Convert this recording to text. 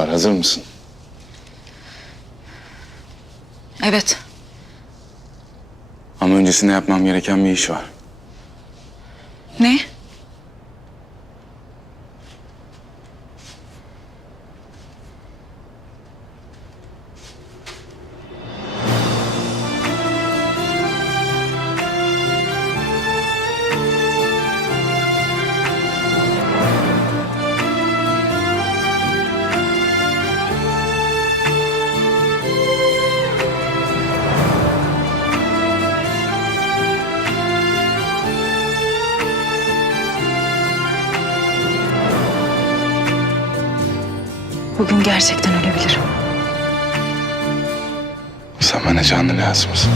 var. Hazır mısın? Evet. Ama öncesinde yapmam gereken bir iş var. Ne? Bugün gerçekten ölebilirim. Sen bana canlı lazımsın.